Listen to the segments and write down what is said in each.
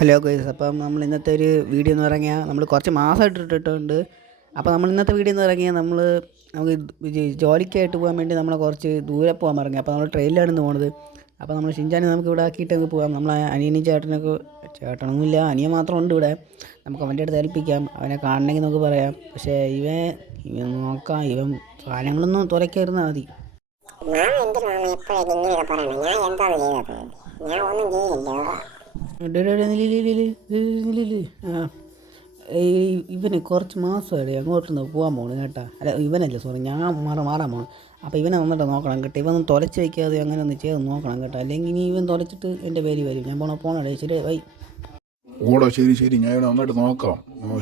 Hello guys, അപ്പം നമ്മൾ ഇന്നത്തെ ഒരു വീഡിയോ എന്ന് പറഞ്ഞാൽ നമ്മൾ കുറച്ച് മാസമായിട്ട് ഇട്ടിട്ടുണ്ട്. അപ്പോൾ നമ്മൾ ഇന്നത്തെ വീഡിയോ എന്ന് പറഞ്ഞാൽ നമുക്ക് ജോലിക്കായിട്ട് പോകാൻ വേണ്ടി നമ്മൾ കുറച്ച് ദൂരെ പോകാൻ പറഞ്ഞു. അപ്പോൾ നമ്മൾ ട്രെയിനിലാണ് ഇന്ന് പോകുന്നത്. അപ്പോൾ നമ്മൾ ഷിൻചാനെ നമുക്ക് ഇവിടെ ആക്കിയിട്ട് നമുക്ക് പോകാം. നമ്മൾ അനിയനും ചേട്ടനൊന്നുമില്ല, അനിയൻ മാത്രം ഉണ്ട് ഇവിടെ. നമുക്ക് അവൻ്റെ അടുത്ത് ഏൽപ്പിക്കാം, അവനെ കാണണമെങ്കിൽ നമുക്ക് പറയാം. പക്ഷേ ഇവൻ നോക്കാം, ഇവൻ സാധനങ്ങളൊന്നും തുറക്കായിരുന്നാൽ മതി. ഞാൻ എന്തിനാണ് എപ്പോഴൊക്കെ ഇങ്ങനെയൊക്കെ പറയണത്? ഞാൻ എന്താണ് ചെയ്തത്? ഞാൻ ഒന്നും ചെയ്യില്ല. ഇവന് കുറച്ച് മാസമായിട്ട് അങ്ങോട്ടൊന്ന് പോകാൻ പോകണം കേട്ടാ. അല്ല, ഇവനല്ല, സോറി, ഞാൻ മാറാൻ പോകണം. അപ്പോൾ ഇവനെ വന്നിട്ട് നോക്കണം കേട്ടോ. ഇവനൊന്നും തുലച്ച് വയ്ക്കാതെ അങ്ങനെ ഒന്ന് ചെയ്ത് നോക്കണം കേട്ടോ. അല്ലെങ്കിൽ ഇനി ഇവൻ തുലച്ചിട്ട് എൻ്റെ പേര് വരും. ഞാൻ പോണേ ശരി വൈ. ഓടാ, ശരി, ഞാൻ ഇവിടെ നന്നായിട്ട് നോക്കാം.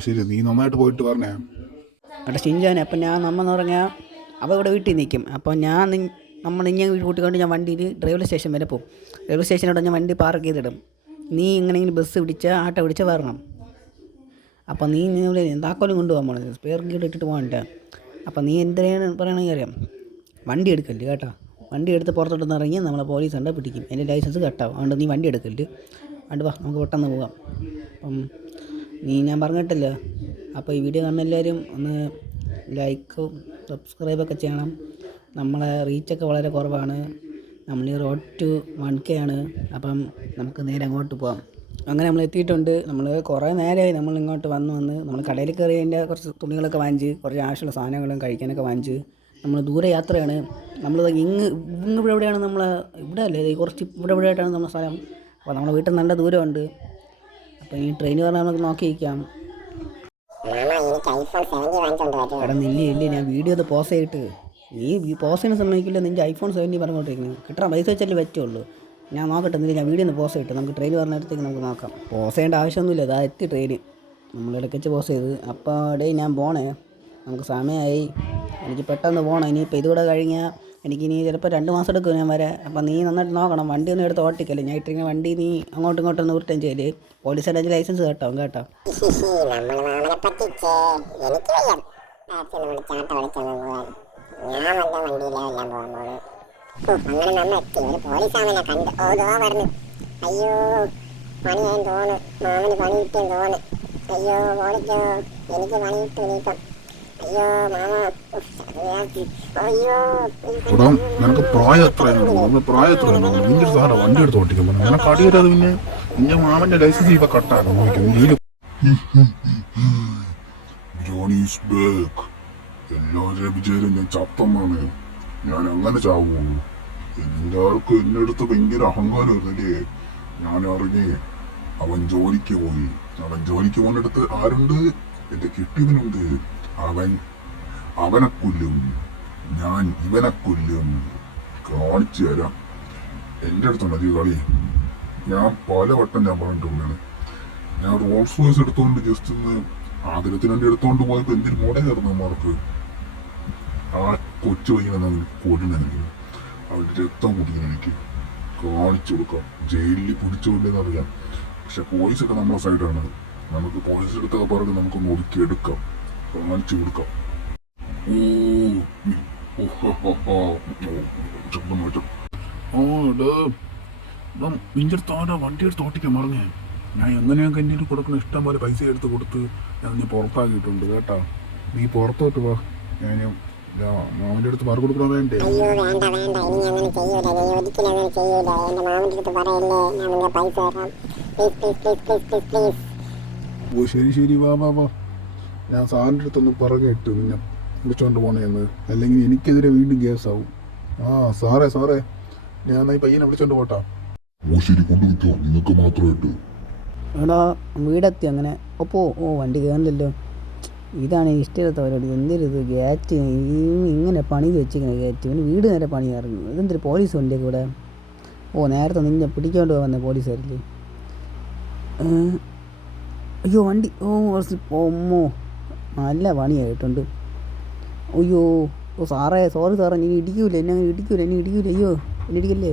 ശരി, നീ നന്നായിട്ട് പോയിട്ട് പറഞ്ഞേ. കേട്ടോ ഷിൻചാനെ, അപ്പം നമ്മന്ന് പറഞ്ഞാൽ അപ്പോൾ ഇവിടെ വീട്ടിൽ നിൽക്കും. അപ്പോൾ ഇങ്ങനെ കൂട്ടിക്കൊണ്ട് ഞാൻ വണ്ടിയിൽ റെയിൽവേ സ്റ്റേഷൻ വരെ പോകും. റെയിൽവേ സ്റ്റേഷനോട് ഞാൻ വണ്ടി പാർക്ക് ചെയ്തിടും. നീ എങ്ങനെയെങ്കിലും ബസ് ആട്ടോ പിടിച്ചാൽ വരണം. അപ്പോൾ നീ ഇവിടെ താക്കോലും കൊണ്ടുപോകാൻ പോകണത്, സ്പെയർ ഗീഡ് ഇട്ടിട്ട് പോകാനില്ല. അപ്പോൾ നീ എന്തിനാണ് പറയണമെങ്കിൽ അറിയാം, വണ്ടി എടുക്കല്ല് കേട്ടോ. വണ്ടി എടുത്ത് പുറത്തോട്ടൊന്ന് ഇറങ്ങി നമ്മളെ പോലീസ് കണ്ടാൽ പിടിക്കും, എൻ്റെ ലൈസൻസ് കട്ടാവും. അതുകൊണ്ട് നീ വണ്ടി എടുക്കല്ല്. അതുകൊണ്ട് വാ, നമുക്ക് പെട്ടെന്ന് പോകാം. അപ്പം ഞാൻ പറഞ്ഞിട്ടില്ല. അപ്പോൾ ഈ വീഡിയോ കാണുന്ന എല്ലാവരും ഒന്ന് ലൈക്കും സബ്സ്ക്രൈബൊക്കെ ചെയ്യണം. നമ്മളെ റീച്ചൊക്കെ വളരെ കുറവാണ്. നമ്മൾ ഈ റോഡ് ടു 1K ആണ്. അപ്പം നമുക്ക് നേരെ അങ്ങോട്ട് പോകാം. അങ്ങനെ നമ്മൾ എത്തിയിട്ടുണ്ട്. നമ്മൾ കുറേ നേരമായി നമ്മൾ ഇങ്ങോട്ട് വന്ന് നമ്മൾ കടയിൽ കയറി അതിൻ്റെ കുറച്ച് തുണികളൊക്കെ വാങ്ങിച്ച്, കുറച്ച് ആവശ്യമുള്ള സാധനങ്ങളും കഴിക്കാനൊക്കെ വാങ്ങിച്ച് നമ്മൾ ദൂരെ യാത്രയാണ്. നമ്മൾ ഇവിടെ എവിടെയാണ് ഇവിടെ അല്ലേ, കുറച്ച് ഇവിടെ ആയിട്ടാണ് നമ്മുടെ സ്ഥലം. അപ്പോൾ നമ്മുടെ വീട്ടിൽ നല്ല ദൂരമുണ്ട്. അപ്പോൾ ഈ ട്രെയിൻ പറഞ്ഞാൽ നമുക്ക് നോക്കിയിരിക്കാം. എടാ ഇല്ല, ഞാൻ വീഡിയോ ഒന്ന് പോസ് ചെയ്തിട്ട് ഈ പോസ് ചെയ്യുന്ന സമയക്കില്ല. നിൻ്റെ iPhone 17 പറഞ്ഞുകൊണ്ടിരിക്കുന്നത് കിട്ടാൻ പൈസ വെച്ചല്ലേ പറ്റുള്ളൂ. ഞാൻ നോക്കട്ടെ, ഞാൻ വീഡിയോ ഒന്ന് പോസ് ചെയ്തിട്ട് നമുക്ക് ട്രെയിൻ പറഞ്ഞിടത്തേക്ക് നമുക്ക് നോക്കാം. പോസ് ചെയ്യേണ്ട ആവശ്യമൊന്നുമില്ല, അതാ എത്തി ട്രെയിൻ. നമ്മൾ ഇടയ്ക്ക് പോസ് ചെയ്ത്. അപ്പോൾ ഞാൻ പോണേ, നമുക്ക് സമയമായി, എനിക്ക് പെട്ടെന്ന് പോകണം. ഇനിയിപ്പോൾ ഇതുകൂടെ കഴിഞ്ഞാൽ എനിക്കിനി ചിലപ്പോൾ 2 മാസം എടുക്കും ഞാൻ വരെ. അപ്പോൾ നീ നന്നായിട്ട് നോക്കണം, വണ്ടി ഒന്നും എടുത്ത് ഓട്ടിക്കല്ലേ. ഞാൻ ഇട്ടിരിക്കുന്ന വണ്ടി നീ അങ്ങോട്ടും റിട്ടേൺ ചെയ്യല്. പോലീസുകാരുടെ ലൈസൻസ് കേട്ടോ. ഞാൻ വല്ല വണ്ടിയിലെല്ലാം പോകുമ്പോൾ അങ്ങനെ നമ്മ എത്തി. ഒരു പോലീസാമനെ കണ്ട് ഓതോ പറഞ്ഞു. അയ്യോ, പണിയാൻ തോന്നു, മാമന് പണി കിട്ടിയെന്ന് തോന്നു. അയ്യോ ഓടിക്കോ, എനിക്ക് പണി കിട്ടും ഇനിയിപ്പം. അയ്യോ മാമ, അയ്യോ നിനക്ക് പ്രായത്രയാണ് നിന്റെ സാറാ വണ്ടി എടുത്ത് ഓട്ടിക്കാൻ പറഞ്ഞു. നിനക്ക് അടിയരത്. പിന്നെ നിന്റെ മാമന്റെ ലൈസൻസ് ഇപ്പൊ കട്ടാക്കാൻ നോക്കും. എല്ലാവരും വിചാരം ഞാൻ ചത്തമ്മാണ്. ഞാൻ അങ്ങനെ ചാവുള്ളൂ. എല്ലാവർക്കും എന്റെ അടുത്ത് ഭയങ്കര അഹങ്കാരമല്ലേ. ഞാൻ അറിഞ്ഞ് അവൻ ജോലിക്ക് പോയി. അവൻ ജോലിക്ക് പോകുന്നിടത്ത് ആരുണ്ട്? എന്റെ കിട്ടിയവനുണ്ട്. അവനെ കൊല്ലും, ഞാൻ ഇവനെ കൊല്ലും. കാണിച്ചു തരാം. എന്റെ അടുത്തുണ്ട് അധികം കളി. ഞാൻ പലവട്ടം ഞാൻ പറഞ്ഞിട്ടുള്ളതാണ്. ഞാൻ റോൾസ് റോയ്സ് എടുത്തോണ്ട് ജസ്റ്റ് ഒന്ന് ആദരത്തിന് വേണ്ടി എടുത്തോണ്ട് പോയപ്പോ എന്തിനു മുടങ്ങായിരുന്നു അമ്മമാർക്ക്. ആ കൊച്ചു വൈകുന്ന കൊല്ലുന്നെനിക്ക്, അവൻ്റെ രക്തം കുടിക്കുന്ന എനിക്ക് കാണിച്ചു കൊടുക്കാം. ജയിലിൽ പിടിച്ചോല്ലെന്ന് അറിയാം. പക്ഷെ പോലീസൊക്കെ നമ്മളെ സൈഡാണ്. നമുക്ക് പോലീസ് എടുത്തൊക്കെ പറഞ്ഞ് നമുക്കൊന്ന് ഒതുക്കിയെടുക്കാം, കാണിച്ചു കൊടുക്കാം. നിന്റെ അടുത്ത് ആരാ വണ്ടി എടുത്ത് ഓട്ടിക്കാൻ പറഞ്ഞേ? ഞാൻ എങ്ങനെയൊക്കെ എൻ്റെ കൊടുക്കണം ഇഷ്ടം പോലെ പൈസ എടുത്ത് കൊടുത്ത് ഞാൻ നീ പുറത്താക്കിയിട്ടുണ്ട് കേട്ടാ. നീ പുറത്തോട്ട് വാ, ഞാൻ മാമന്റെ അടുത്ത് മാർക്ക് കൊടുക്കണം. വേണ്ടേ? അയ്യോ വേണ്ട, ഇനി അങ്ങനെ ചെയ്യൂല. ഞാൻ ഒരിക്കലും അങ്ങനെ ചെയ്യൂല. എന്റെ മാമന്റെ അടുത്ത് പറയല്ലേ, ഞാൻ നിന്റെ പൈസ തരാം. പ്ലീസ്. ഓ ശരി, വാ. ഞാൻ സാറിൻ്റെ അടുത്തൊന്ന് പറഞ്ഞിട്ട് നിന്നെ വിളിച്ചോണ്ട് പോണേന്ന്, അല്ലെങ്കിൽ എനിക്കെതിരെ വീണ്ടും കേസാവും. സാറേ ഞാൻ ഈ പയ്യനെ വിളിച്ചോണ്ട് പോട്ടാ. ഓ ശരി, കൊണ്ടുപോയിക്കോ, നിങ്ങൾക്ക് മാത്രമായിട്ട്. എടാ വീടെത്തി. അങ്ങനെ വണ്ടി കയറില്ലല്ലോ. ഇതാണ് ഇഷ്ടമില്ലാത്ത പരിപാടി. എന്തൊരിത് ഗേറ്റ് ഇങ്ങനെ പണി വെച്ചിങ്ങനെ ഗേറ്റ്. പിന്നെ വീട് നേരെ പണി ഇറങ്ങും. ഇതെന്തൊരു പോലീസ് വണ്ടിയൊക്കെ ഇവിടെ. നേരത്തെ നിന്നെ പിടിക്കൊണ്ട് വന്നേ പോലീസുകാരില്ലേ. അയ്യോ വണ്ടി നല്ല പണിയായിട്ടുണ്ട്. അയ്യോ സാറേ, സോറി സാറേ, എന്നെ ഇടിക്കൂല. അയ്യോ എന്നെ ഇടിക്കല്ലേ.